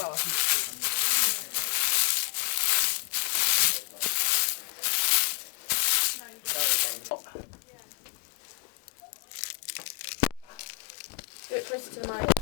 well, I think do it closer to the mic.